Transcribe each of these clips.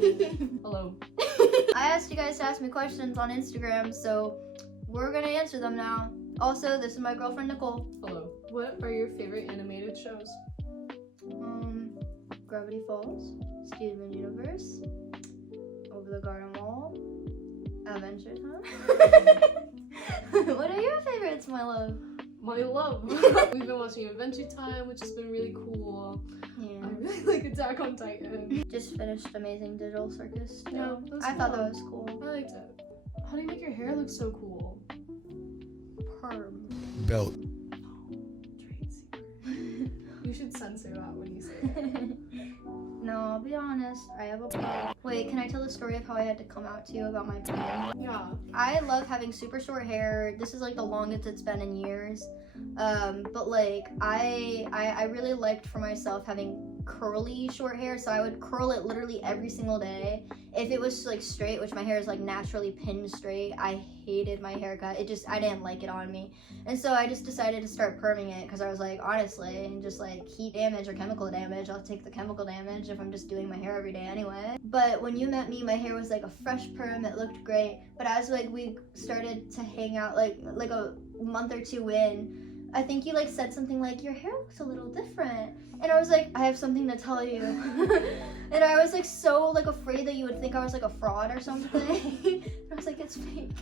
Hello. I asked you guys to ask me questions on Instagram, so we're gonna answer them now. Also, this is my girlfriend Nicole. Hello. What are your favorite animated shows? Gravity Falls, Steven Universe, Over the Garden Wall, Adventure Time. What are your favorites, my love? My love. We've been watching Adventure Time, which has been really cool. Yeah. I really like Attack on Titan. Just finished Amazing Digital Circus. Too. Yeah, that's I thought cool. that was cool. I liked it. How do you make your hair look so cool? Perm. Belt. Trade secret. You should censor that when you say it. No, I'll be honest. I have a perm. Wait, can I tell the story of how I had to come out to you about my perm? Yeah. I love having super short hair. This is like the longest it's been in years. But like I really liked for myself having curly short hair, so I would curl it literally every single day. If it was like straight, which my hair is like naturally pinned straight, I hated my haircut. I didn't like it on me. And so I just decided to start perming it because I was like, honestly, and just like heat damage or chemical damage, I'll take the chemical damage if I'm just doing my hair every day anyway. But when you met me, my hair was like a fresh perm, it looked great. But as like we started to hang out like a month or two in, I think you like said something like, your hair looks a little different. And I was like, I have something to tell you. And I was like so like afraid that you would think I was like a fraud or something. I was like, it's fake.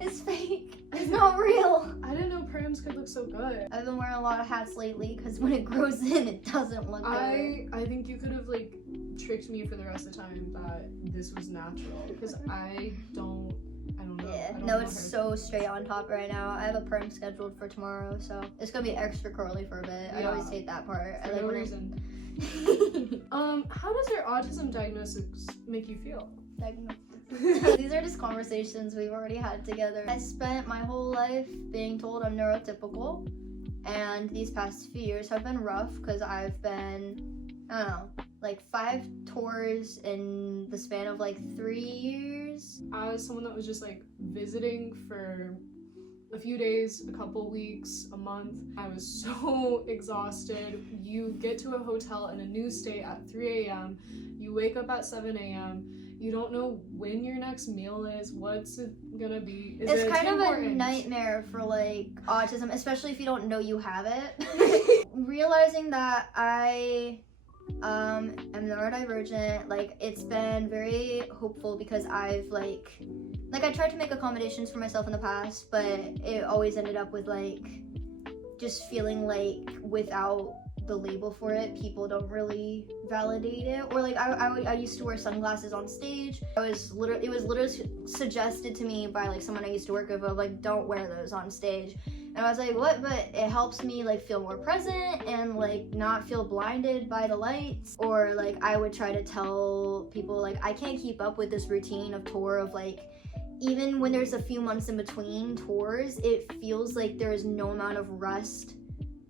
It's fake. It's not real. I didn't know perms could look so good. I've been wearing a lot of hats lately because when it grows in, it doesn't look good. I think you could have like tricked me for the rest of the time that this was natural because I don't know. Yeah, I don't no, know it's hair. so straight on top right now. I have a perm scheduled for tomorrow, so it's gonna be extra curly for a bit. I Yeah. always hate that part. For I like no when reason. How does your autism diagnosis make you feel? These are just conversations we've already had together. I spent my whole life being told I'm neurotypical, and these past few years have been rough because I've been, I don't know, like 5 tours in the span of like 3 years. As someone that was just like visiting for a few days, a couple weeks, a month, I was so exhausted. You get to a hotel in a new state at 3 a.m., you wake up at 7 a.m., you don't know when your next meal is, what's it gonna be. It's kind of a nightmare for like autism, especially if you don't know you have it. Realizing that I am neurodivergent, like it's been very hopeful because I've like I tried to make accommodations for myself in the past, but it always ended up with like just feeling like without the label for it, people don't really validate it. Or like I used to wear sunglasses on stage. It was literally suggested to me by like someone I used to work with, of like, don't wear those on stage. And I was like, what? But it helps me like feel more present and like not feel blinded by the lights. Or like I would try to tell people like, I can't keep up with this routine of tour of like, even when there's a few months in between tours, it feels like there is no amount of rest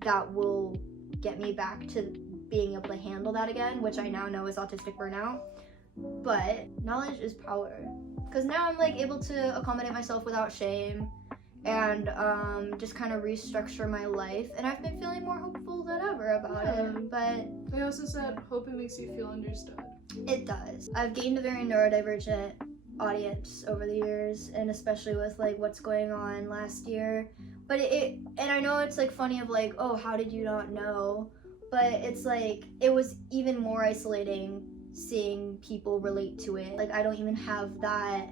that will get me back to being able to handle that again, which I now know is autistic burnout. But knowledge is power, because now I'm like able to accommodate myself without shame and just kind of restructure my life, and I've been feeling more hopeful than ever about it. But they also said hope it makes you feel understood. It does. I've gained a very neurodivergent audience over the years, and especially with like what's going on last year. But and I know it's like funny of like, oh, how did you not know? But it's like, it was even more isolating seeing people relate to it. Like I don't even have that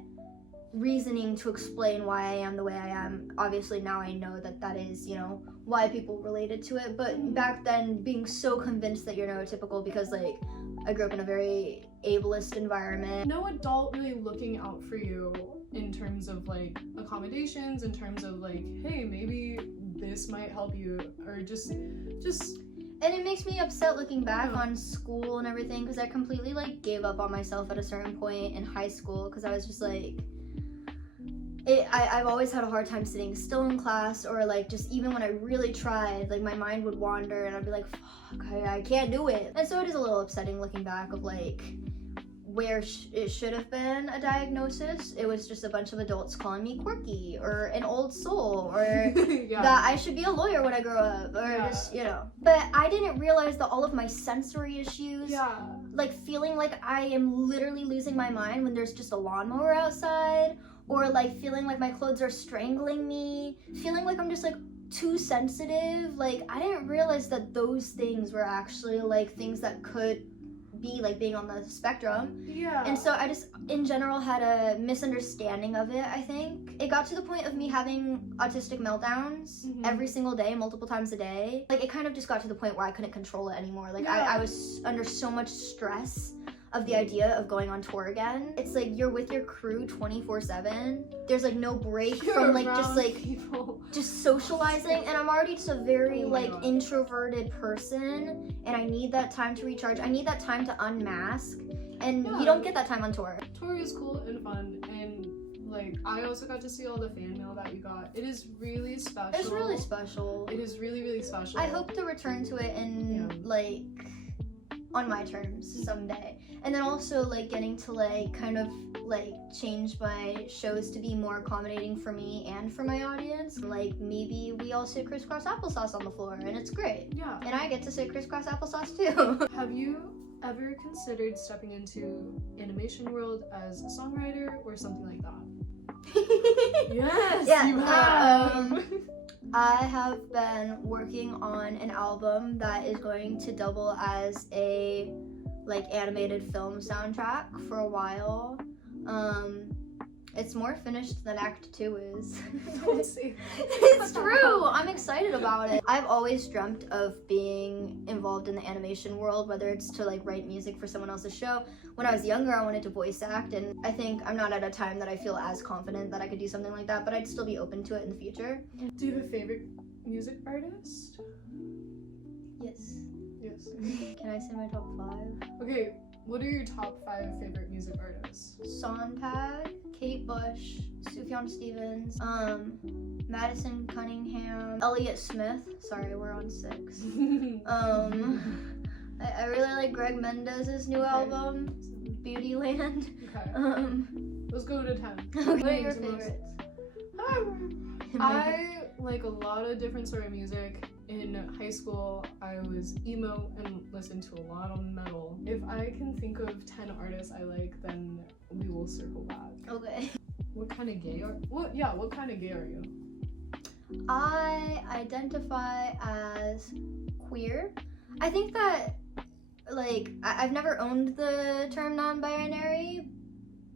reasoning to explain why I am the way I am. Obviously now I know that that is, you know, why people related to it. But back then, being so convinced that you're neurotypical because like I grew up in a very ableist environment. No adult really looking out for you in terms of like accommodations, in terms of like, hey, maybe this might help you, or just and it makes me upset looking back on school and everything, because I completely like gave up on myself at a certain point in high school, because I was just like, I've always had a hard time sitting still in class, or like just even when I really tried, like my mind would wander and I'd be like, fuck, I can't do it. And so it is a little upsetting looking back of like where it should have been a diagnosis. It was just a bunch of adults calling me quirky or an old soul, or that I should be a lawyer when I grow up, or just, you know. But I didn't realize that all of my sensory issues, like feeling like I am literally losing my mind when there's just a lawnmower outside, or like feeling like my clothes are strangling me, feeling like I'm just like too sensitive. Like I didn't realize that those things were actually like things that could be like being on the spectrum. Yeah. And so I just in general had a misunderstanding of it. I think it got to the point of me having autistic meltdowns every single day, multiple times a day. Like it kind of just got to the point where I couldn't control it anymore. Like I was under so much stress of the idea of going on tour again. It's like you're with your crew 24/7. There's like no break from like just socializing, and I'm already just a very introverted person, and I need that time to recharge. I need that time to unmask, and you don't get that time on tour. Tour is cool and fun, and like I also got to see all the fan mail that you got. It is really special. It's really special. It is really, really special. I hope to return to it in like on my terms someday. And then also like getting to like kind of like change my shows to be more accommodating for me and for my audience. Like maybe we all say crisscross applesauce on the floor, and it's great. Yeah. And I get to say crisscross applesauce too. Have you ever considered stepping into animation world as a songwriter or something like that? Yes, yeah, you have. I have been working on an album that is going to double as a like animated film soundtrack for a while. It's more finished than Act 2 is. Don't say that. It's true. I'm excited about it. I've always dreamt of being involved in the animation world, whether it's to like write music for someone else's show. When I was younger, I wanted to voice act, and I think I'm not at a time that I feel as confident that I could do something like that, but I'd still be open to it in the future. Do you have a favorite music artist? Yes. Yes. Can I say my top 5? Okay, what are your top 5 favorite music artists? Sontag, Kate Bush, Sufjan Stevens, Madison Cunningham, Elliott Smith. Sorry, we're on 6. I really like Greg Mendez's new album, Beautyland. Okay. Let's go to 10. What are your favorites? I like a lot of different sort of music. In high school, I was emo and listened to a lot of metal. If I can think of 10 artists I like, then we will circle back. Okay. What kind of gay are what kind of gay are you? I identify as queer. I think that like I've never owned the term non-binary,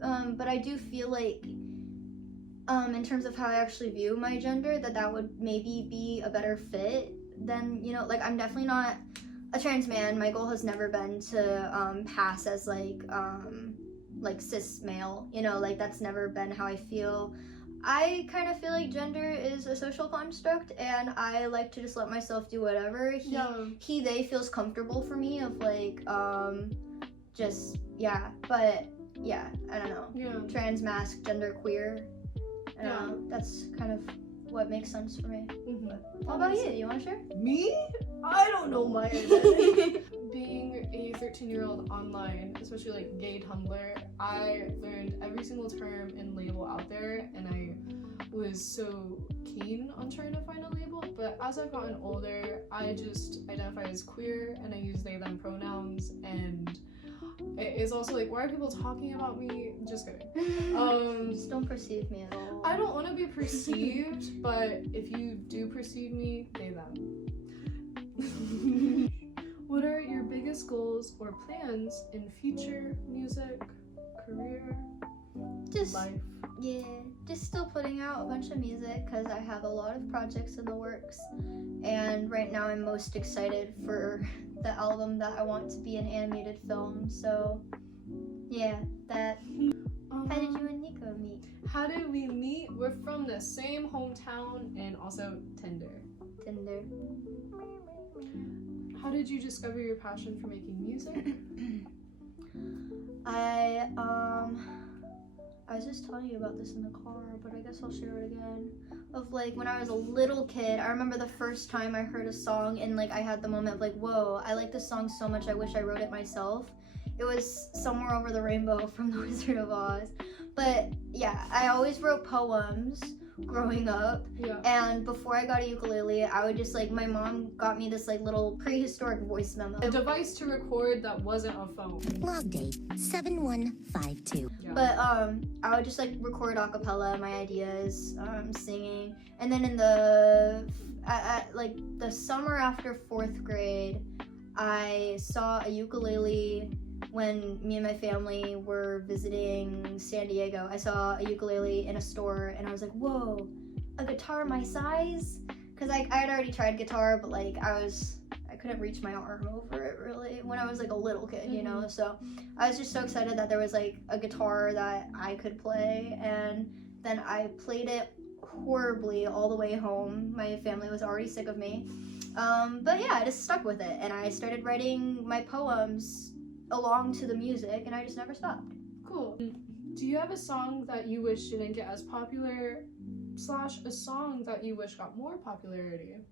but I do feel like in terms of how I actually view my gender, that would maybe be a better fit than, you know, like I'm definitely not a trans man. My goal has never been to pass as like cis male, you know, like that's never been how I feel. I kind of feel like gender is a social construct, and I like to just let myself do whatever he they feels comfortable for me of like just but yeah, I don't know. Yeah. Trans, masc, gender, queer. That's kind of what makes sense for me. What about you? You want to share? Me? I don't know my identity. Being a 13-year-old online, especially like gay Tumblr, I learned every single term and label out there, and I was so keen on trying to find a label. But as I've gotten older, I just identify as queer, and I use they them pronouns, and it's also like, why are people talking about me? Just kidding. Just don't perceive me at all. I don't want to be perceived, but if you do perceive me, they them. What are your biggest goals or plans in future music, career, life? Yeah, just still putting out a bunch of music because I have a lot of projects in the works, and right now I'm most excited for the album that I want to be an animated film. So yeah, that. How did you and Nico meet? How did we meet? We're from the same hometown, and also Tinder. How did you discover your passion for making music? I was just telling you about this in the car, but I guess I'll share it again. Of like when I was a little kid, I remember the first time I heard a song, and like I had the moment of like, whoa, I like this song so much, I wish I wrote it myself. It was Somewhere Over the Rainbow from The Wizard of Oz. But yeah, I always wrote poems growing up. Yeah. And before I got a ukulele, I would just like, my mom got me this like little prehistoric voice memo. A device to record that wasn't a phone. Log date 7152. Yeah. But I would just like record a cappella my ideas, singing. And then in the like the summer after 4th grade, I saw a ukulele when me and my family were visiting San Diego. I saw a ukulele in a store and I was like, whoa, a guitar my size? Because I had already tried guitar, but like I couldn't reach my arm over it really when I was like a little kid, you know? So I was just so excited that there was like a guitar that I could play, and then I played it horribly all the way home. My family was already sick of me. But yeah, I just stuck with it and I started writing my poems along to the music and I just never stopped. Cool. Do you have a song that you wish didn't get as popular / a song that you wish got more popularity?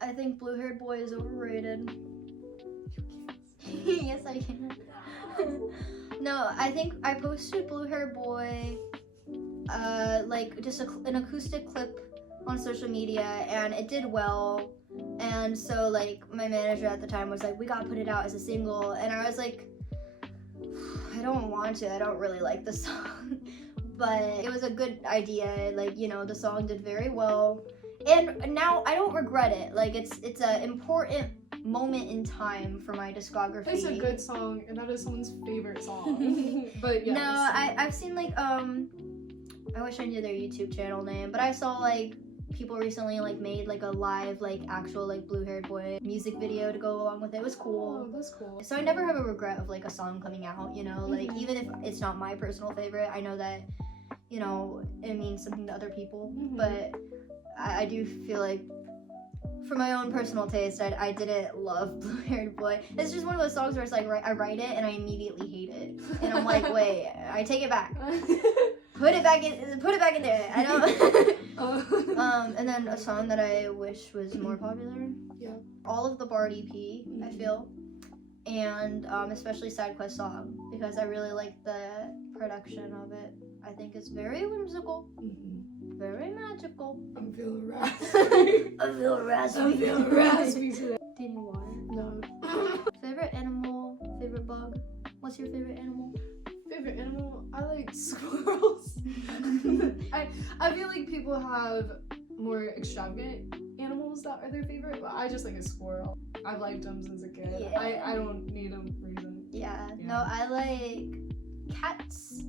I think Blue Haired Boy is overrated. Yes, I can. No, I think I posted Blue Haired Boy, like just an acoustic clip on social media, and it did well. And so like my manager at the time was like, we gotta put it out as a single, and I was like, I don't want to. I don't really like the song, but it was a good idea. Like, you know, the song did very well. And now I don't regret it. Like it's an important moment in time for my discography. It's a good song, and that is someone's favorite song. But yeah. No, I've seen like I wish I knew their YouTube channel name, but I saw like people recently like made like a live like actual like Blue Haired Boy music video to go along with it. It was cool. Oh, that's cool. So I never have a regret of like a song coming out, you know, like even if it's not my personal favorite, I know that, you know, it means something to other people. But I do feel like, for my own personal taste, I didn't love Blue Haired Boy. It's just one of those songs where it's like I write it and I immediately hate it, and I'm like, wait, I take it back, put it back in there. I don't. And then a song that I wish was more popular. Yeah. All of the Bard EP, I feel, and especially Side Quest Song, because I really like the production of it. I think it's very whimsical. Very magical. I'm feeling raspy. I feel raspy. I'm feeling raspy today. Do you need water? No. Favorite animal? Favorite bug? What's your favorite animal? Favorite animal? I like squirrels. I feel like people have more extravagant animals that are their favorite, but I just like a squirrel. I've liked them since a kid. Yeah. I don't need a reason. Yeah. No, I like cats,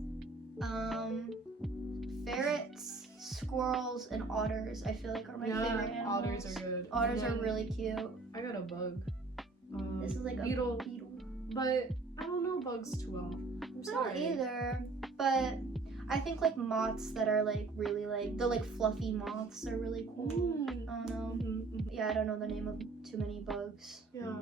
ferrets, squirrels, and otters. I feel like are my favorite animals. Otters are good. Otters are really cute. I got a bug. This is like beetle. a beetle. But I don't know bugs too well. I'm I sorry. don't either, but I think like moths that are like really like the like fluffy moths are really cool. I don't know. Yeah, I don't know the name of too many bugs. Yeah.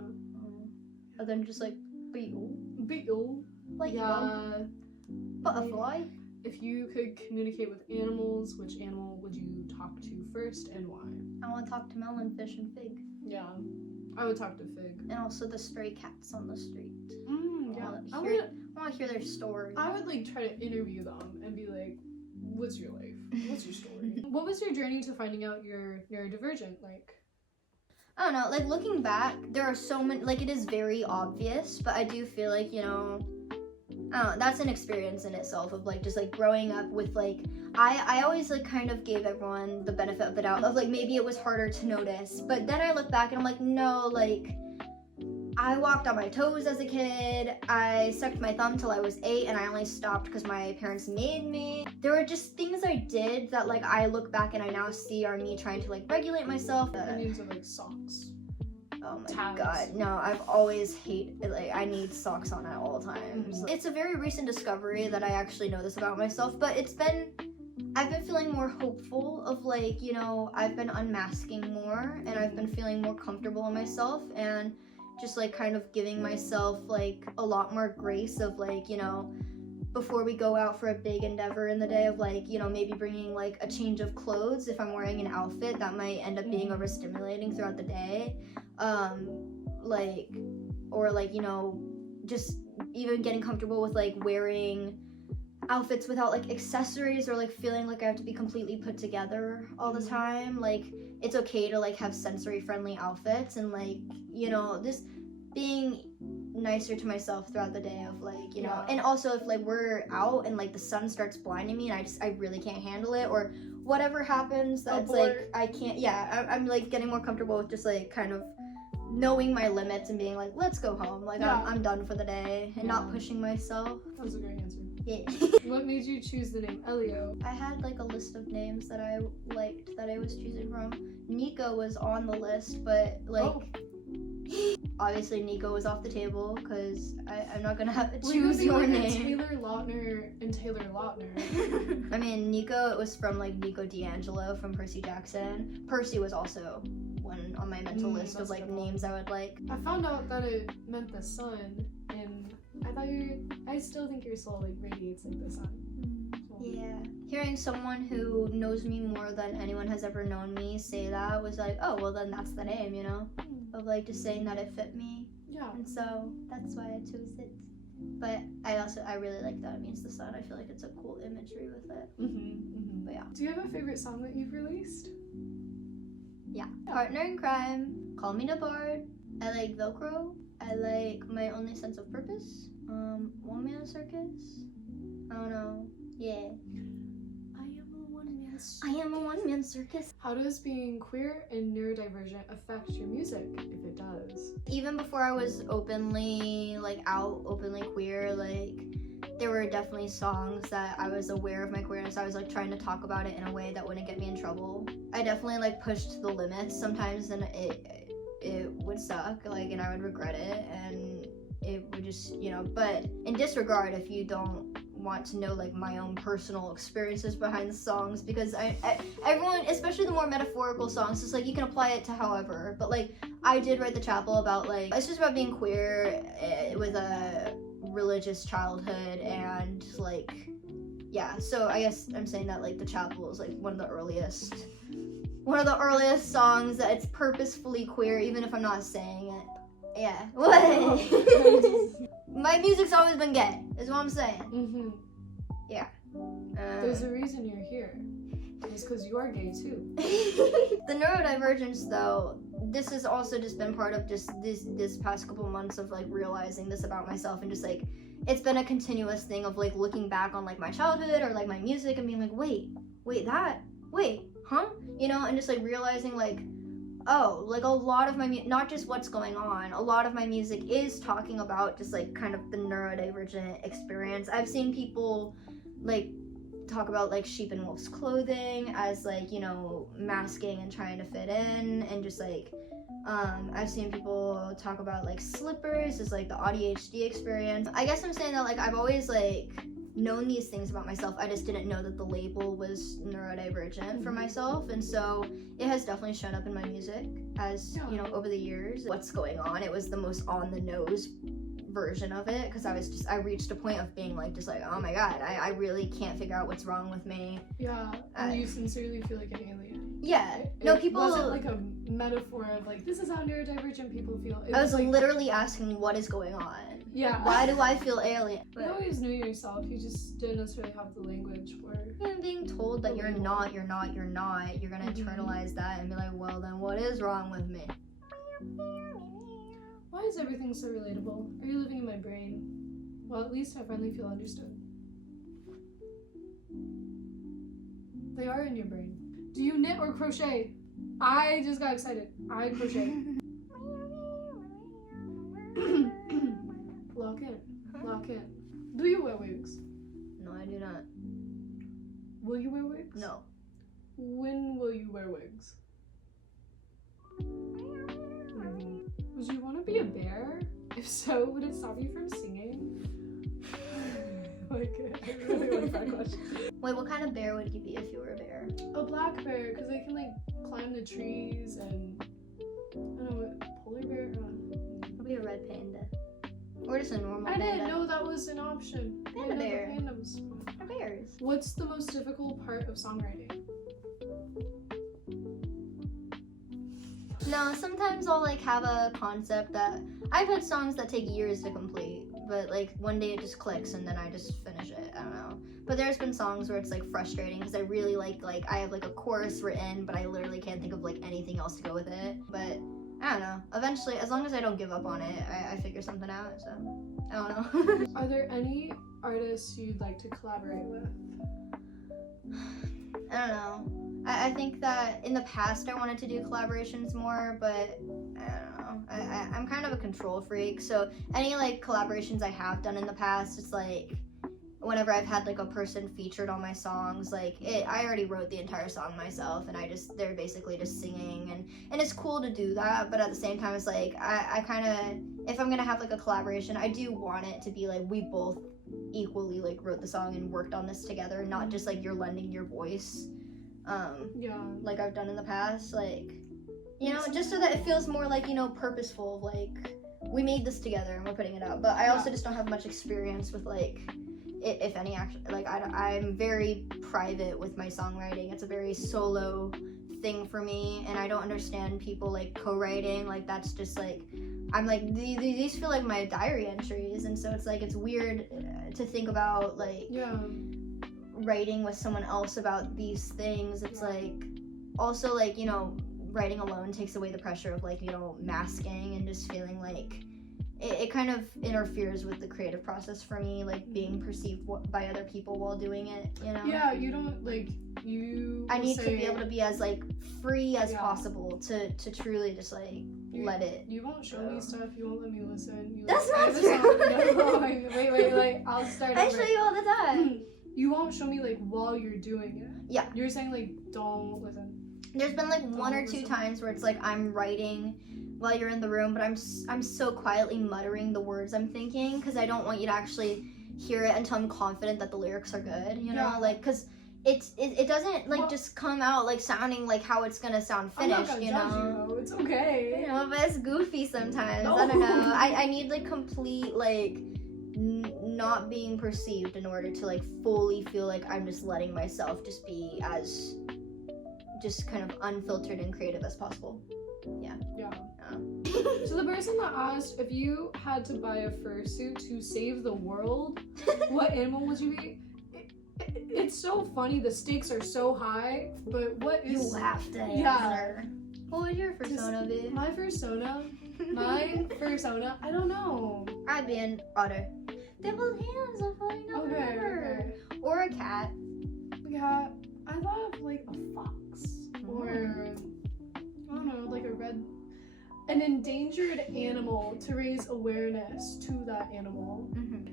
Other than just like beetle, Beetle. like Yeah. bug, butterfly. If you could communicate with animals, which animal would you talk to first and why? I want to talk to melonfish and fig, Yeah. I would talk to Fig. and also the stray cats on the street. Yeah. I want to hear their story. I would like try to interview them and be like, what's your life? What's your story? What was your journey to finding out you're neurodivergent like? I don't know, like looking back, there are so many, like it is very obvious, but I do feel like, you know, I don't know, that's an experience in itself of like just like growing up with like, I always like kind of gave everyone the benefit of the doubt of like maybe it was harder to notice, but then I look back and I'm like, no, like I walked on my toes as a kid, I sucked my thumb till I was 8 and I only stopped because my parents made me. There were just things I did that like I look back and I now see are me trying to like regulate myself. Opinions of like socks. Oh my Tabs. god, no, I've always hated, like, I need socks on at all times. It's a very recent discovery that I actually know this about myself, but I've been feeling more hopeful of, like, you know, I've been unmasking more, and I've been feeling more comfortable in myself, and just, like, kind of giving myself, like, a lot more grace of, like, you know, before we go out for a big endeavor in the day of like, you know, maybe bringing like a change of clothes if I'm wearing an outfit that might end up being overstimulating throughout the day. Like, or like, you know, just even getting comfortable with like wearing outfits without like accessories or like feeling like I have to be completely put together all the time. Like it's okay to like have sensory friendly outfits and like, you know, just being nicer to myself throughout the day of like, you know, and also if like we're out and like the sun starts blinding me and I really can't handle it or whatever happens that's like I can't, I'm like getting more comfortable with just like kind of knowing my limits and being like, let's go home, like I'm done for the day and not pushing myself. That was a great answer. Yeah. What made you choose the name Elio? I had like a list of names that I liked that I was choosing from. Nico was on the list, but like obviously Nico was off the table because I'm not gonna have to choose your name. Taylor Lautner and Taylor Lautner. I mean, Nico, it was from like Nico D'Angelo from Percy Jackson. Percy was also one on my mental list of like names I would like. I found out that it meant the sun, and I still think your soul like radiates like the sun. Yeah. Hearing someone who knows me more than anyone has ever known me say that was like, oh, well then that's the name, you know? Of like just saying that it fit me. Yeah. And so that's why I chose it. But I really like that it means the sun. I feel like it's a cool imagery with it. But yeah. Do you have a favorite song that you've released? Yeah. Partner in Crime, Call Me the Bard. I like Velcro. I like My Only Sense of Purpose. One Man Circus. I don't know. Yeah. I am a one-man circus. How does being queer and neurodivergent affect your music, if it does? Even before I was openly queer, like there were definitely songs that I was aware of my queerness. I was like trying to talk about it in a way that wouldn't get me in trouble. I definitely like pushed the limits sometimes, and it would suck, like, and I would regret it, and it would just, you know. But in disregard, if you don't want to know like my own personal experiences behind the songs, because everyone, especially the more metaphorical songs, it's like you can apply it to however, but like I did write the chapel about like it's just about being queer with a religious childhood, and like so I guess I'm saying that like the chapel is like one of the earliest songs that it's purposefully queer, even if I'm not saying it. What? My music's always been gay, is what I'm saying. Yeah. There's a reason you're here. It's because you are gay too. The neurodivergence, though, this has also just been part of just this past couple months of like realizing this about myself, and just like it's been a continuous thing of like looking back on like my childhood or like my music and being like, wait, huh? You know, and just like realizing like, oh, like a lot of my not just what's going on, a lot of my music is talking about just like kind of the neurodivergent experience. I've seen people like talk about like sheep in wolf's clothing as like, you know, masking and trying to fit in, and just like I've seen people talk about like slippers as like the ADHD experience. I guess I'm saying that like I've always like known these things about myself. I just didn't know that the label was neurodivergent for myself, and so it has definitely shown up in my music as you know, over the years. What's going on? It was the most on the nose version of it, because I reached a point of being like just like, oh my god, I really can't figure out what's wrong with me. Yeah. And you sincerely feel like an alien. Yeah. No, people. It wasn't like a metaphor of like, this is how neurodivergent people feel. I was like, literally asking what is going on. Yeah. Why do I feel alien? You always knew yourself, you just didn't necessarily have the language for it. And being told that you're not, you're gonna internalize that and be like, well then what is wrong with me? Why is everything so relatable? Are you living in my brain? Well, at least I finally feel understood. They are in your brain. Do you knit or crochet? I just got excited. I crochet. Lock in. Do you wear wigs? No, I do not. Will you wear wigs? No. When will you wear wigs? Would you want to be a bear? If so, would it stop you from singing? Like, I really like that question. Wait, what kind of bear would you be if you were a bear? A black bear, because they can like climb the trees, and I don't know, what, polar bear? I'll be a red panda. Or just a normal I panda. didn't know that was an option. Panda bear. Pandas. They're bears. What's the most difficult part of songwriting? No, sometimes I'll like have a concept that I've had songs that take years to complete, but like one day it just clicks and then I just finish it. I don't know. But there's been songs where it's like frustrating because I really like I have like a chorus written, but I literally can't think of like anything else to go with it. But I don't know. Eventually, as long as I don't give up on it, I figure something out. So I don't know. Are there any artists you'd like to collaborate with? I don't know. I think that in the past I wanted to do collaborations more, but I don't know. I'm kind of a control freak, so any like collaborations I have done in the past, it's like whenever I've had like a person featured on my songs, like I already wrote the entire song myself, and they're basically just singing, and it's cool to do that, but at the same time it's like I kind of, if I'm gonna have like a collaboration, I do want it to be like we both equally like wrote the song and worked on this together, not just like you're lending your voice. Like I've done in the past, like, you know, just so that it feels more like, you know, purposeful, like we made this together and we're putting it out. But I also just don't have much experience with like, if any, actually, like I'm very private with my songwriting. It's a very solo thing for me, and I don't understand people like co-writing. Like that's just like, I'm like, these feel like my diary entries, and so it's like, it's weird to think about like writing with someone else about these things. It's like, also like, you know, writing alone takes away the pressure of like, you know, masking and just feeling like it kind of interferes with the creative process for me, like being perceived by other people while doing it, you know? Yeah, you don't, like, I need to be able to be as like free as possible to truly just like let it. You won't show me stuff, you won't let me listen. That's not true. No, wait, like, I'll start I over. show you all the time. You won't show me like while you're doing it. Yeah. You're saying like, don't listen. There's been like one or two times where it's like I'm writing while you're in the room, but I'm so quietly muttering the words I'm thinking because I don't want you to actually hear it until I'm confident that the lyrics are good, you know? Like, because it doesn't like just come out like sounding like how it's gonna sound finished, you know? It's okay. You know, but it's goofy sometimes. No. I don't know. I need like complete like not being perceived in order to like fully feel like I'm just letting myself just be as just kind of unfiltered and creative as possible. Yeah. So the person that asked if you had to buy a fursuit to save the world, what animal would you be? It's so funny. The stakes are so high, but what is? You have to answer. Yeah. What would your persona be? My persona, I don't know. I'd be an otter. They have little hands are falling down the river. Okay. Or a cat. Yeah, I thought of like a fox or I don't know, like an endangered animal to raise awareness to that animal.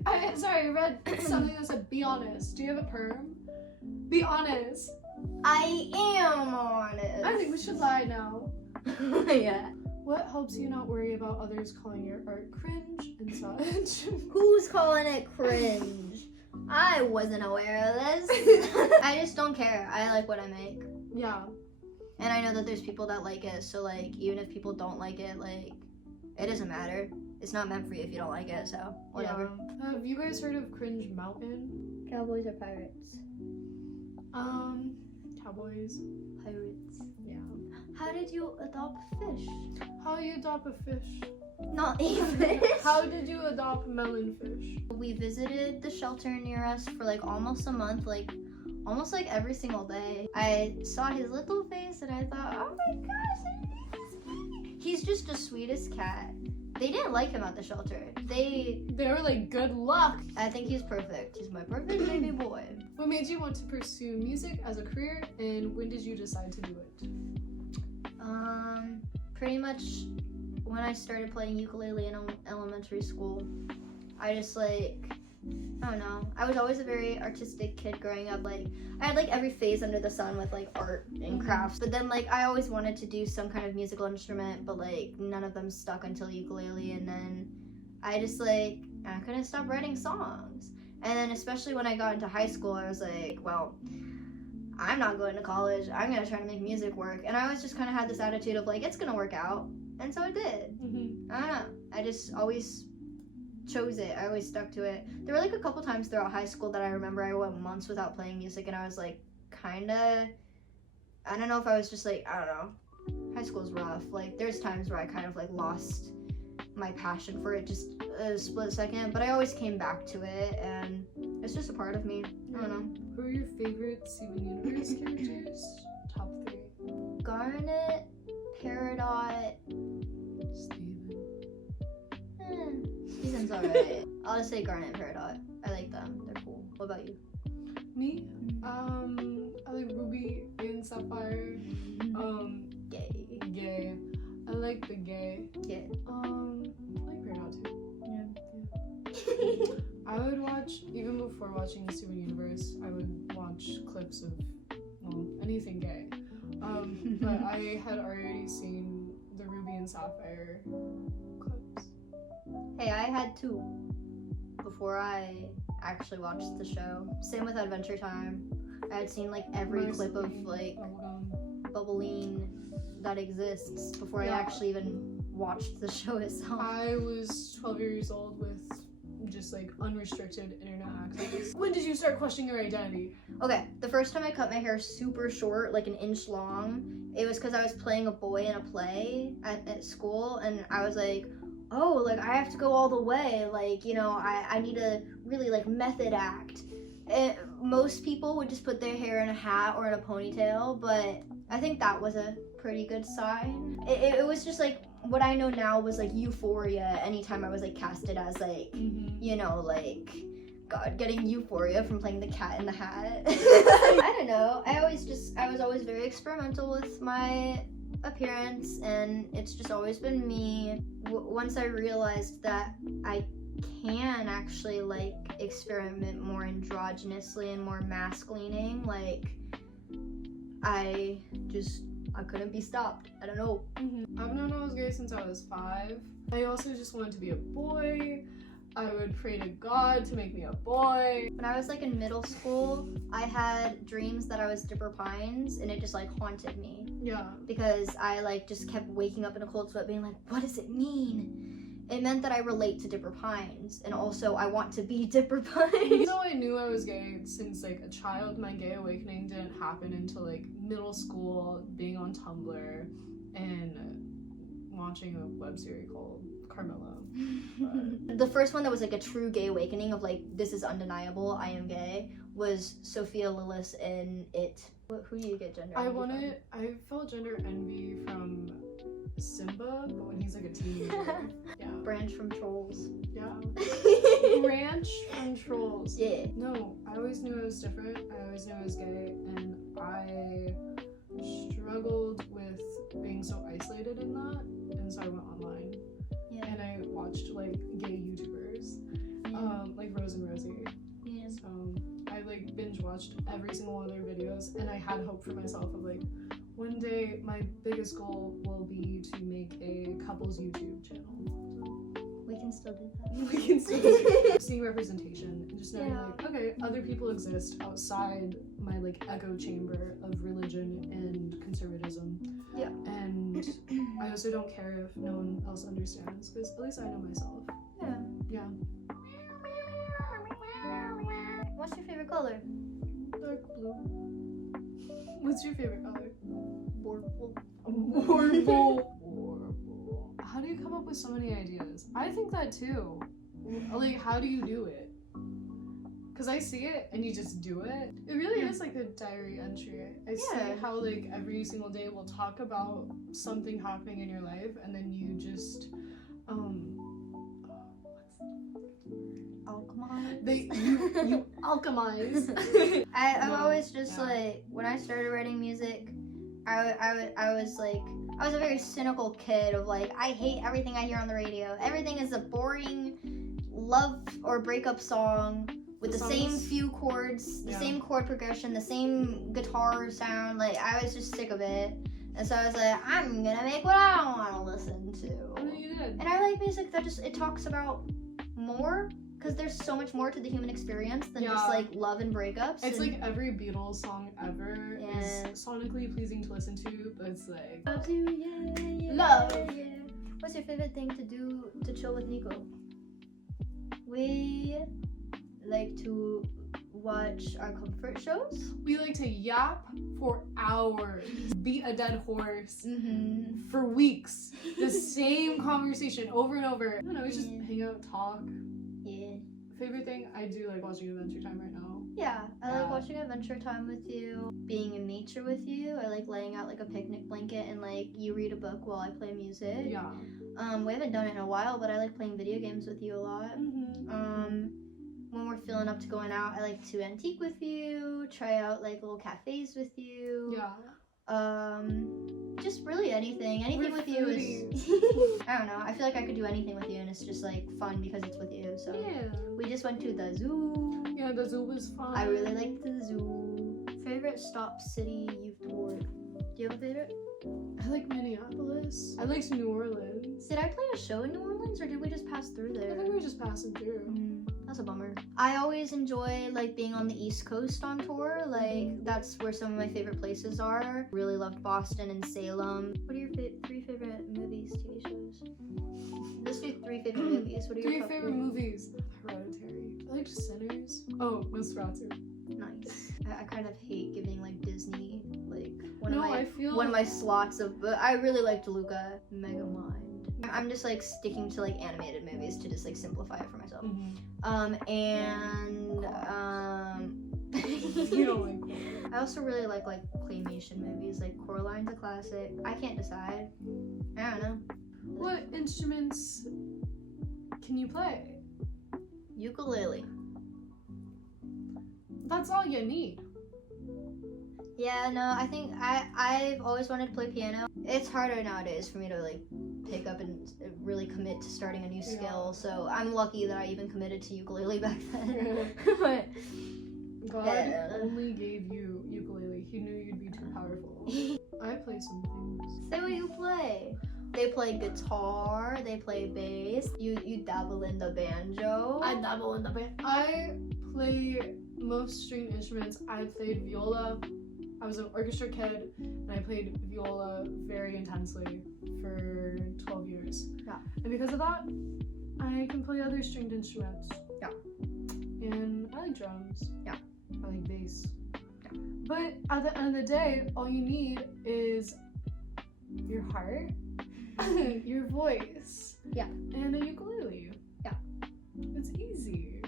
I read something that said, be honest. Do you have a perm? Be honest. I am honest. I think we should lie now. Yeah. What helps you not worry about others calling your art cringe and such? Who's calling it cringe? I wasn't aware of this. I just don't care. I like what I make. Yeah. And I know that there's people that like it, so like even if people don't like it, like it doesn't matter. It's not meant for you if you don't like it, so whatever. Yeah. Have you guys heard of Cringe Mountain? Cowboys or pirates? Cowboys. Pirates. Yeah. How did you adopt fish? How you adopt a fish? Not a fish. How did you adopt melonfish? We visited the shelter near us for like almost a month, like almost like every single day. I saw his little face and I thought, oh my gosh, he's just the sweetest cat. They didn't like him at the shelter. They were like, good luck. I think he's perfect. He's my perfect baby boy. What made you want to pursue music as a career, and when did you decide to do it? Pretty much when I started playing ukulele in elementary school. I just like, I don't know. I was always a very artistic kid growing up. Like, I had like every phase under the sun with like art and crafts. But then like I always wanted to do some kind of musical instrument, but like none of them stuck until ukulele. And then I just like, I couldn't stop writing songs. And then especially when I got into high school, I was like, well, I'm not going to college. I'm going to try to make music work. And I always just kind of had this attitude of like, it's going to work out. And so it did. I don't know. I just always chose it. I always stuck to it. There were like a couple times throughout high school that I remember I went months without playing music, and I was like kinda, I don't know if I was just like, I don't know, high school's rough. Like there's times where I kind of like lost my passion for it just a split second, but I always came back to it, and it's just a part of me. I don't know. Who are your favorite Steven Universe characters? Top 3. Garnet, Peridot. Steven. Steven's alright. I'll just say Garnet and Peridot. I like them. They're cool. What about you? Me? I like Ruby and Sapphire. Gay. I like the gay. Yeah. I like Peridot too. Yeah. I would watch, even before watching Steven Universe, I would watch clips of, well, anything gay. But I had already seen the Ruby and Sapphire clips. Hey, I had 2 before I actually watched the show. Same with Adventure Time. I had seen like every clip of like Bubbling that exists before I actually even watched the show itself. I was 12 years old with just like unrestricted internet access. When did you start questioning your identity? Okay, the first time I cut my hair super short, like an inch long, it was because I was playing a boy in a play at school, and I was like, oh, like I have to go all the way, like, you know, I need to really like method act. Most people would just put their hair in a hat or in a ponytail, but I think that was a pretty good sign. It was just like, what I know now was like euphoria anytime I was like casted as like, you know, like, God, getting euphoria from playing the cat in the hat. I don't know. I was always very experimental with my appearance, and it's just always been me. Once I realized that I can actually like experiment more androgynously and more masculining, like I couldn't be stopped. I don't know. I've known I was gay since I was 5. I also just wanted to be a boy. I would pray to God to make me a boy. When I was like in middle school, I had dreams that I was Dipper Pines, and it just like haunted me. Yeah. Because I like just kept waking up in a cold sweat being like, what does it mean? It meant that I relate to Dipper Pines, and also I want to be Dipper Pines. Even though I knew I was gay since like a child, my gay awakening didn't happen until like middle school, being on Tumblr and watching a web series called Carmelo. The first one that was like a true gay awakening of like, this is undeniable, I am gay, was Sophia Lillis in It. Who do you get gender envy from? I felt gender envy from Simba, but when he's like a teenager. Yeah. Branch from Trolls. Yeah. Branch from Trolls. Yeah. No, I always knew I was different. I always knew I was gay, and I struggled with being so isolated in that, and so I went online. Yeah. And I watched like gay YouTubers, like Rose and Rosie. Yeah. So I like binge watched every single one of their videos, and I had hope for myself of like, one day my biggest goal will be to make a couples YouTube channel. We can still do that. We can still do seeing representation and just knowing like, okay, other people exist outside my like echo chamber of religion and conservatism. Yeah. And I also don't care if no one else understands, because at least I know myself. Yeah. Yeah. What's your favorite color? Dark blue. What's your favorite color? Purple. Horrible. How do you come up with so many ideas? I think that too. Like, how do you do it? Because I see it and you just do it. It really is like a diary entry. I see how like every single day we'll talk about something happening in your life, and then you just Alchemize. You alchemize. I'm always just like, when I started writing music, I was a very cynical kid of like, I hate everything I hear on the radio. Everything is a boring love or breakup song with the same few chords, the same chord progression, the same guitar sound. Like, I was just sick of it. And so I was like, I'm gonna make what I want to listen to. And then you did. And I like music that just, it talks about more, because there's so much more to the human experience than just like love and breakups. It's like every Beatles song ever is sonically pleasing to listen to, but it's like love you, love. Yeah. What's your favorite thing to do to chill with Nico? We like to watch our comfort shows. We like to yap for hours, beat a dead horse for weeks. The same conversation over and over. I don't know, we just hang out, talk. Yeah. Favorite thing, I do like watching Adventure Time right now. Yeah, I like watching Adventure Time with you, being in nature with you. I like laying out like a picnic blanket and like you read a book while I play music. Yeah. We haven't done it in a while, but I like playing video games with you a lot. When we're feeling up to going out, I like to antique with you, try out like little cafes with you. Yeah. Just really anything. Anything We're with you is I don't know. I feel like I could do anything with you and it's just like fun because it's with you. So Yeah. we just went to the zoo. Yeah, the zoo was fun. I really liked the zoo. Favorite stop city you've toured? Do you have a favorite? I like Minneapolis. I liked New Orleans. Did I play a show in New Orleans or did we just pass through I there? think we were just passing through. That's a bummer. I always enjoy like being on the East Coast on tour. Like that's where some of my favorite places are. Really loved Boston and Salem. What are your 3 favorite movies, TV shows? Let's do 3 favorite movies. What are your 3 top favorite 3? movies? Hereditary. I liked Sinners. Oh, Nosferatu. Nice. I kind of hate giving like Disney like I feel one of my slots of, but I really liked Luca Megamind. I'm just like sticking to like animated movies to just like simplify it for myself. You don't like horror. I also really like claymation movies, like Coraline's a classic. I can't decide. I don't know. What instruments can you play? Ukulele. That's all you need. Yeah, no, I think I've always wanted to play piano. It's harder nowadays for me to like pick up and really commit to starting a new skill. So I'm lucky that I even committed to ukulele back then. But God only gave you ukulele. He knew you'd be too powerful. I play some things. say what you play. They play guitar, they play bass. You dabble in the banjo. I dabble in the band. I play most stringed instruments. I played viola. I was an orchestra kid, and I played viola very intensely for 12 years. Yeah. And because of that, I can play other stringed instruments. Yeah. And I like drums. Yeah. I like bass. Yeah. But at the end of the day, all you need is your heart, your voice, Yeah. and a ukulele. Yeah. It's easy.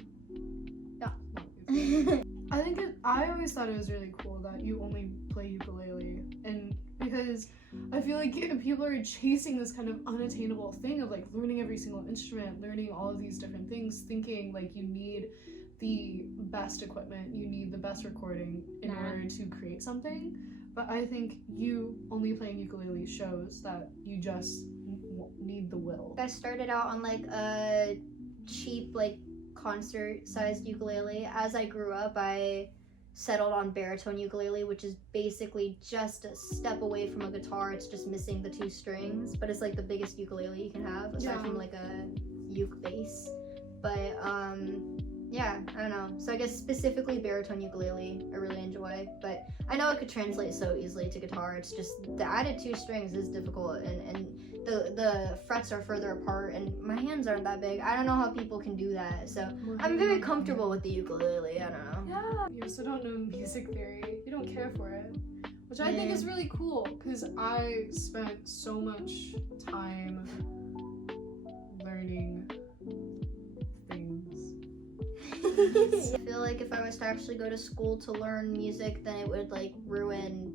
Yeah. Not easy. I always thought it was really cool that you only play ukulele, and because I feel like people are chasing this kind of unattainable thing of like learning every single instrument, learning all of these different things, thinking like you need the best equipment, you need the best recording in order to create something. But I think you only playing ukulele shows that you just need the will. I started out on like a cheap like concert-sized ukulele. As I grew up, I settled on baritone ukulele, which is basically just a step away from a guitar. It's just missing the 2 strings, but it's like the biggest ukulele you can have aside from like a uke bass. But yeah, I don't know. So I guess specifically baritone ukulele I really enjoy, but I know it could translate so easily to guitar. It's just the added 2 strings is difficult, and the frets are further apart, and my hands aren't that big. I don't know how people can do that. So I'm very comfortable with the ukulele. I don't know. Yeah. You also don't know music theory. You don't care for it, which I think is really cool because I spent so much time learning things. I feel like if I was to actually go to school to learn music, then it would like ruin.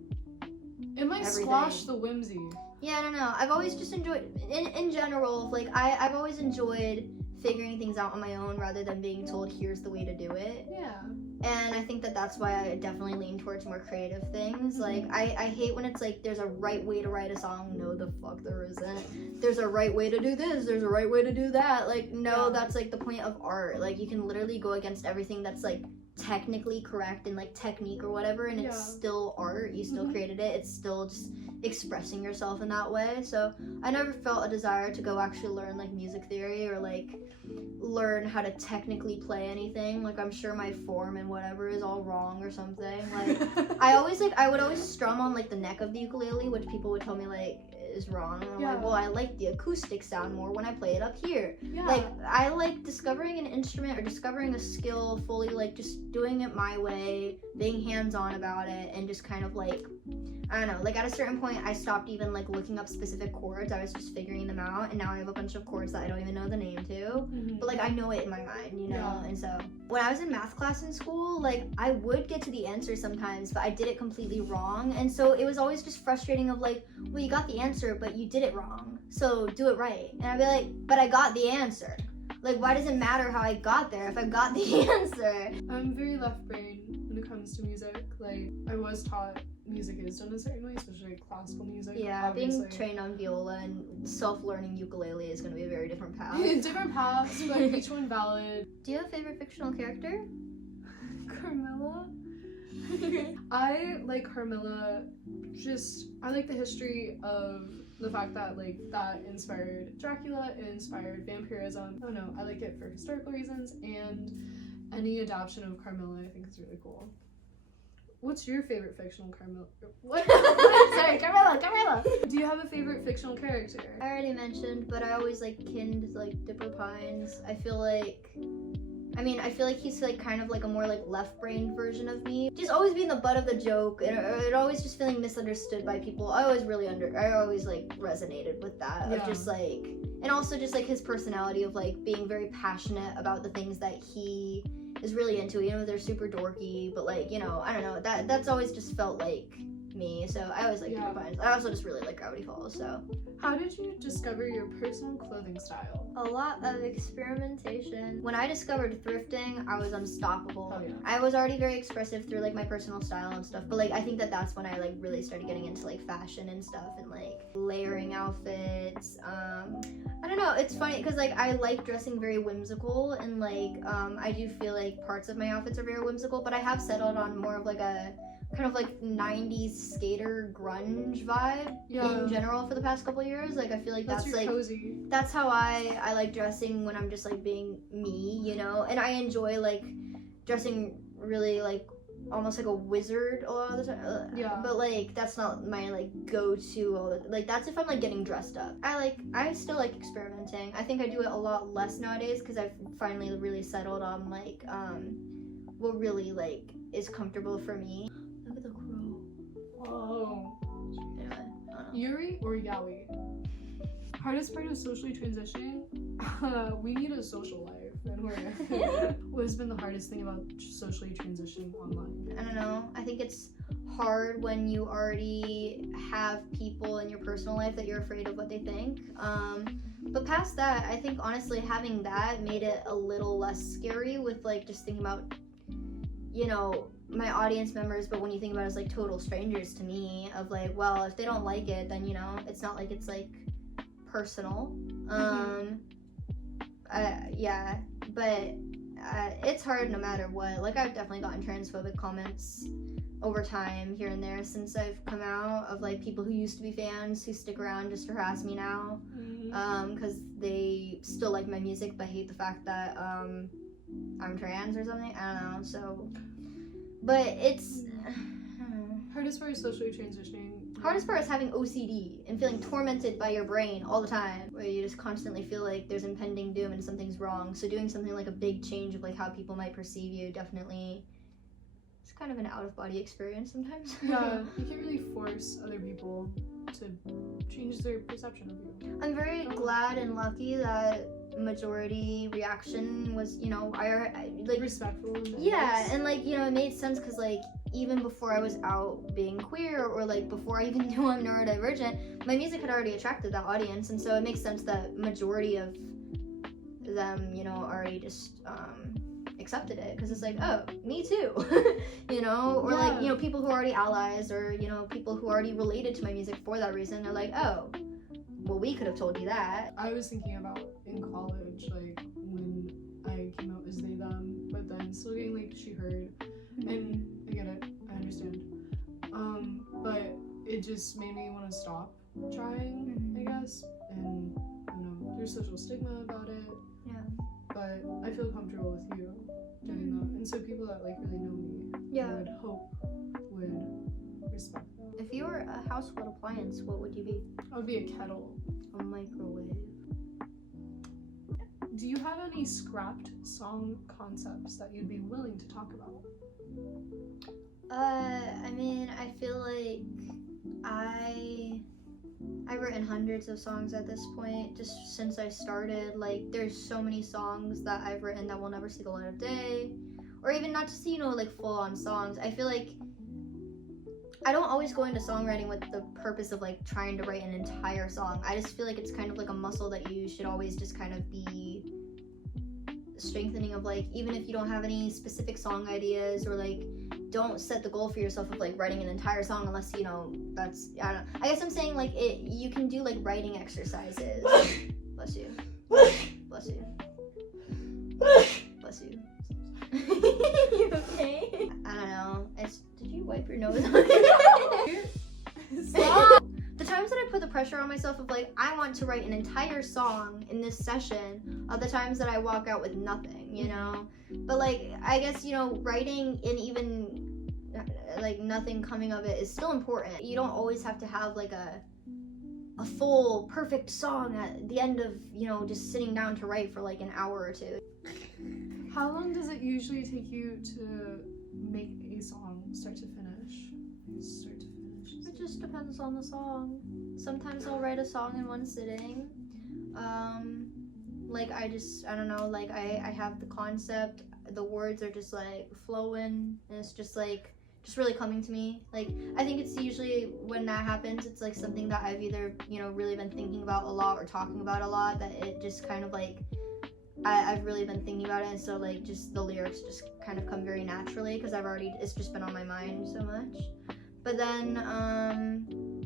It might squash the whimsy. Yeah, I don't know. I've always just enjoyed, in general, like I've always enjoyed figuring things out on my own rather than being told here's the way to do it. Yeah. And I think that that's why I definitely lean towards more creative things. Like I hate when it's like there's a right way to write a song. No, the fuck there isn't. There's a right way to do this. There's a right way to do that. Like no, that's like the point of art. Like you can literally go against everything that's like technically correct and like technique or whatever, and it's still art. You still created it. It's still just expressing yourself in that way. So I never felt a desire to go actually learn like music theory or like learn how to technically play anything. Like I'm sure my form and whatever is all wrong or something. Like I would always strum on like the neck of the ukulele, which people would tell me like is wrong. And I'm Yeah. like, well, I like the acoustic sound more when I play it up here. Yeah. Like, I like discovering an instrument or discovering a skill fully, like, just doing it my way, being hands-on about it, and just kind of, like, I don't know, like, at a certain point, I stopped even, like, looking up specific chords. I was just figuring them out, and now I have a bunch of chords that I don't even know the name to. But, like, I know it in my mind, you know? Yeah. And so, when I was in math class in school, like, I would get to the answer sometimes, but I did it completely wrong. And so, it was always just frustrating of, like, well, you got the answer, but you did it wrong. So, do it right. And I'd be like, but I got the answer. Like, why does it matter how I got there if I got the answer? I'm very left-brained when it comes to music. Like, I was taught music is done a certain way, especially like classical music. Yeah, obviously. being trained on viola and self-learning ukulele is going to be a very different path. Different paths, but each one valid. Do you have a favorite fictional character? Carmilla? I like Carmilla, I like the history of the fact that, like, that inspired Dracula, it inspired vampirism. I don't know, I like it for historical reasons, and any adaptation of Carmilla I think is really cool. What's your favorite fictional Carmilla? What? Sorry, Carmilla! Do you have a favorite fictional character? I already mentioned, but I always like Kind, like Dipper Pines. I feel like he's like kind of like a more like left-brained version of me. Just always being the butt of the joke and always just feeling misunderstood by people. I always like resonated with that. Yeah. Of just like, and also just like his personality of like being very passionate about the things that he is really into. You know, they're super dorky, but like, you know, I don't know, that's always just felt like me. So I always like Dipper Pines. I also just really like Gravity Falls. So How did you discover your personal clothing style? a lot of experimentation. When I discovered thrifting, I was unstoppable. Oh, yeah. I was already very expressive through like my personal style and stuff, but like I think that's when I like really started getting into like fashion and stuff and like layering outfits. I don't know, it's funny because like I like dressing very whimsical and like I do feel like parts of my outfits are very whimsical, but I have settled on more of like a kind of like 90s skater grunge vibe in general for the past couple of years. Like I feel like that's your like cozy. that's how I like dressing when I'm just like being me, you know? And I enjoy like dressing really like almost like a wizard a lot of the time. Yeah. But like that's not my like go-to all the, like that's if I'm like getting dressed up. I still like experimenting. I think I do it a lot less nowadays because I've finally really settled on like what really like is comfortable for me. Look at the crow. Whoa. Anyway, I don't know. Yuri or Yaoi? Hardest part of socially transitioning? We need a social life. And what has been the hardest thing about socially transitioning online? I don't know. I think it's hard when you already have people in your personal life that you're afraid of what they think. But past that, I think honestly having that made it a little less scary with like just thinking about, you know, my audience members, but when you think about it as like total strangers to me, of like, well, if they don't like it, then you know, it's not like it's like personal. Yeah, but it's hard no matter what. Like I've definitely gotten transphobic comments over time here and there since I've come out, of like people who used to be fans who stick around just to harass me now because they still like my music but hate the fact that I'm trans or something. I don't know. So but it's Hardest part of socially transitioning? hardest part is having OCD and feeling tormented by your brain all the time, where you just constantly feel like there's impending doom and something's wrong. So doing something like a big change of like how people might perceive you definitely, it's kind of an out-of-body experience sometimes. Yeah, you can't really force other people to change their perception of you. I'm very glad and lucky that majority reaction was, you know, I like Respectful. And yeah, nice. and like, you know, it made sense because like even before I was out being queer or like before I even knew I'm neurodivergent, my music had already attracted that audience, and so it makes sense that majority of them, you know, already just accepted it because it's like, oh, me too. You know, or like, you know, people who are already allies, or you know, people who already related to my music for that reason, they're like, oh, well, we could have told you that. I was thinking about in college, like when I came out as they them, but then still getting like she heard, and I get it, I understand. But it just made me want to stop trying, I guess. And I don't know, there's social stigma about it. Yeah. But I feel comfortable with you doing that, and so people that like really know me, I would hope would respect that. If you you were a household appliance, what would you be? I would be a kettle. A microwave. Do you have any scrapped song concepts that you'd be willing to talk about? I mean, I feel like I've written hundreds of songs at this point, just since I started. Like, there's so many songs that I've written that will never see the light of day, or even not just, like full-on songs. I feel like I don't always go into songwriting with the purpose of like trying to write an entire song. I just feel like it's kind of like a muscle that you should always just kind of be strengthening of, like, even if you don't have any specific song ideas, or like don't set the goal for yourself of like writing an entire song unless that's, I don't know. I guess I'm saying like you can do like writing exercises. Bless you. Bless you. Bless you. You okay? I don't know. Did you wipe your nose on it? Stop. The times that I put the pressure on myself of like, I want to write an entire song in this session are the times that I walk out with nothing, But like, I guess, writing and even like nothing coming of it is still important. You don't always have to have like a full perfect song at the end of, just sitting down to write for like an hour or two. How long does it usually take you to make a song, start to finish? It just depends on the song. Sometimes I'll write a song in one sitting. Like I don't know, like I have the concept, the words are just like flowing, and it's just like, really coming to me. Like, I think it's usually when that happens, it's like something that I've either, really been thinking about a lot or talking about a lot, that it just kind of like, I've really been thinking about it, and so like just the lyrics just kind of come very naturally because it's just been on my mind so much. But then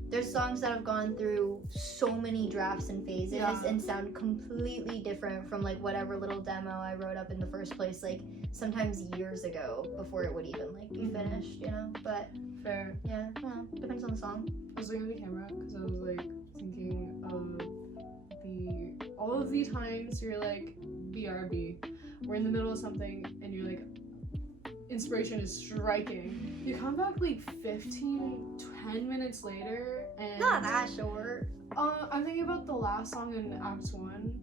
there's songs that have gone through so many drafts and phases and sound completely different from like whatever little demo I wrote up in the first place, like sometimes years ago before it would even like be finished, But fair. Yeah, well, depends on the song. I was looking at the camera because I was like thinking of all of the times you're like BRB, we're in the middle of something and you're like, inspiration is striking. You come back like 10 minutes later and Not that short. I'm thinking about the last song in Act 1.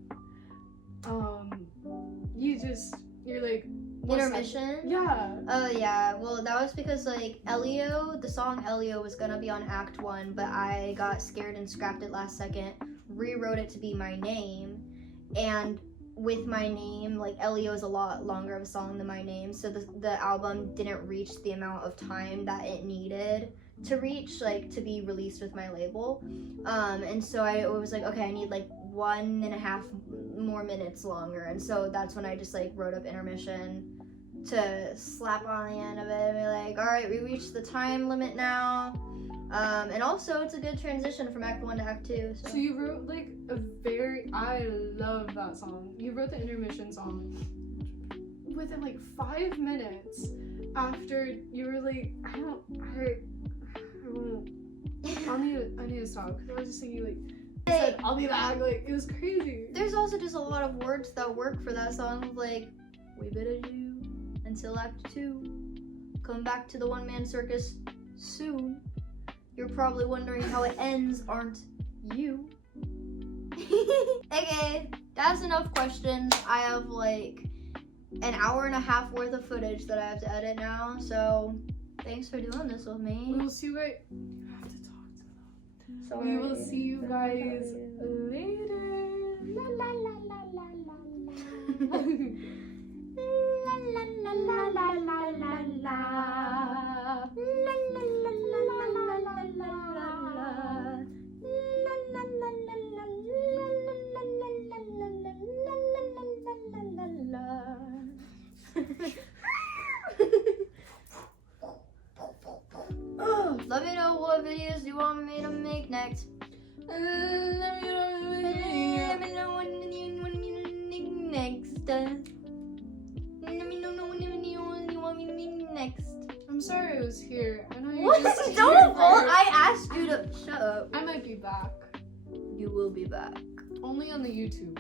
You're like, Intermission? Yeah. Oh yeah, well that was because like the song Elio was gonna be on Act 1, but I got scared and scrapped it last second, rewrote it to be my name, and with my name, like Elio is a lot longer of a song than my name, so the album didn't reach the amount of time that it needed to reach, like to be released with my label, and so I was like, okay, I need like 1.5 more minutes longer, and so that's when I just like wrote up Intermission to slap on the end of it and be like, all right, we reached the time limit now. And also it's a good transition from Act 1 to Act 2. So you wrote like I love that song. You wrote the Intermission song within like 5 minutes after you were like, I need to stop. I was just thinking like, I said, I'll be back. Like, it was crazy. There's also just a lot of words that work for that song, like, we better do until Act 2. Come back to the one-man circus soon. You're probably wondering how it ends, aren't you? Okay, that's enough questions. I have like an hour and a half worth of footage that I have to edit now, so thanks for doing this with me. We will see you guys. I have to talk to them. Sorry. We will see you guys later. La la la la la la. La la la la la la la la. La la la la la la la la. La la la la la la la. Let me know what videos you want me to make next. Let me know what you want me to make next. Let me know what you want me to make next. I'm sorry I was here. I know you What? just Don't! I asked you to shut up. I might be back. You will be back. Only on the YouTube.